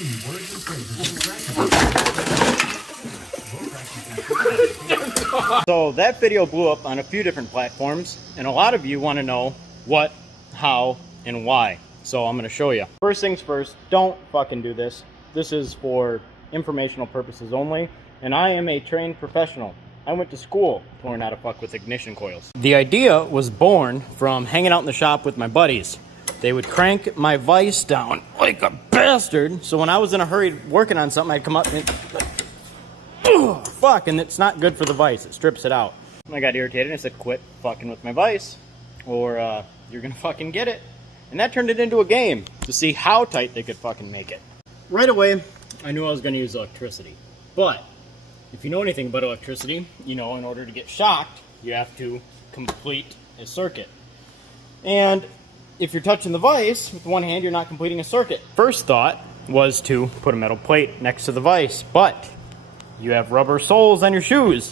So that video blew up on a few different platforms, and a lot of you want to know what, how, and why. So I'm going to show you. First things first, don't fucking do this. This is for informational purposes only, and I am a trained professional. I went to school to learn how to fuck with ignition coils. The idea was born from hanging out in the shop with my buddies. They would crank my vise down like a bastard, so when I was in a hurry working on something, I'd come up and fuck, and it's not good for the vise. It strips it out. I got irritated and I said, quit fucking with my vise, or you're gonna fucking get it. And that turned it into a game to see how tight they could fucking make it. Right away, I knew I was gonna use electricity. But if you know anything about electricity, you know in order to get shocked, you have to complete a circuit. And if you're touching the vise with one hand, you're not completing a circuit. First thought was to put a metal plate next to the vise, but you have rubber soles on your shoes.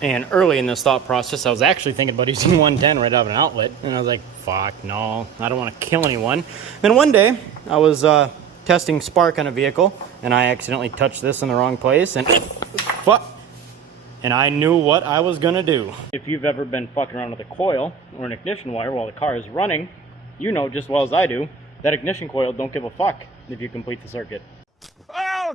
And early in this thought process, I was actually thinking about using 110 right out of an outlet. And I was like, fuck, no, I don't want to kill anyone. Then one day, I was testing spark on a vehicle, and I accidentally touched this in the wrong place, and fuck. And I knew what I was gonna do. If you've ever been fucking around with a coil or an ignition wire while the car is running, you know just as well as I do that ignition coil don't give a fuck if you complete the circuit. Oh!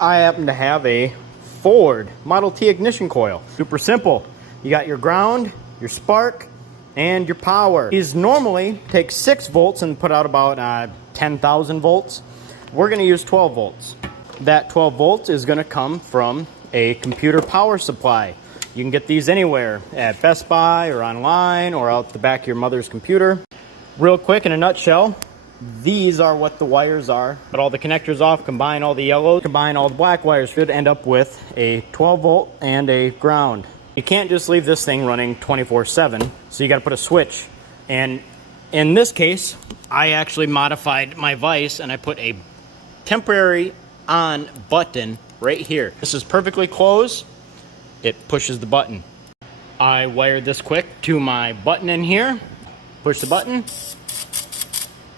I happen to have a Ford Model T ignition coil. Super simple. You got your ground, your spark, and your power. These normally take 6 volts and put out about 10,000 volts. We're gonna use 12 volts. That 12 volts is gonna come from a computer power supply. You can get these anywhere, at Best Buy or online or out the back of your mother's computer. Real quick, in a nutshell, these are what the wires are. Put all the connectors off, combine all the yellows, combine all the black wires. Should end up with a 12 volt and a ground. You can't just leave this thing running 24/7, so you gotta put a switch. And in this case, I actually modified my vise and I put a temporary on button right here. This is perfectly closed. It pushes the button. I wired this quick to my button in here. Push the button.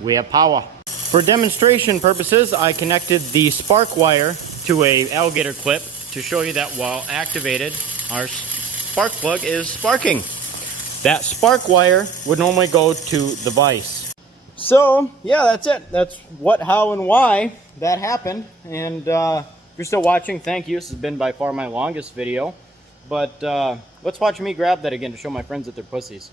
We have power. For demonstration purposes, I connected the spark wire to a alligator clip to show you that while activated, our spark plug is sparking. That spark wire would normally go to the vise. So, yeah, that's it. That's what, how, and why that happened. And if you're still watching, thank you. This has been by far my longest video. But let's watch me grab that again to show my friends that they're pussies.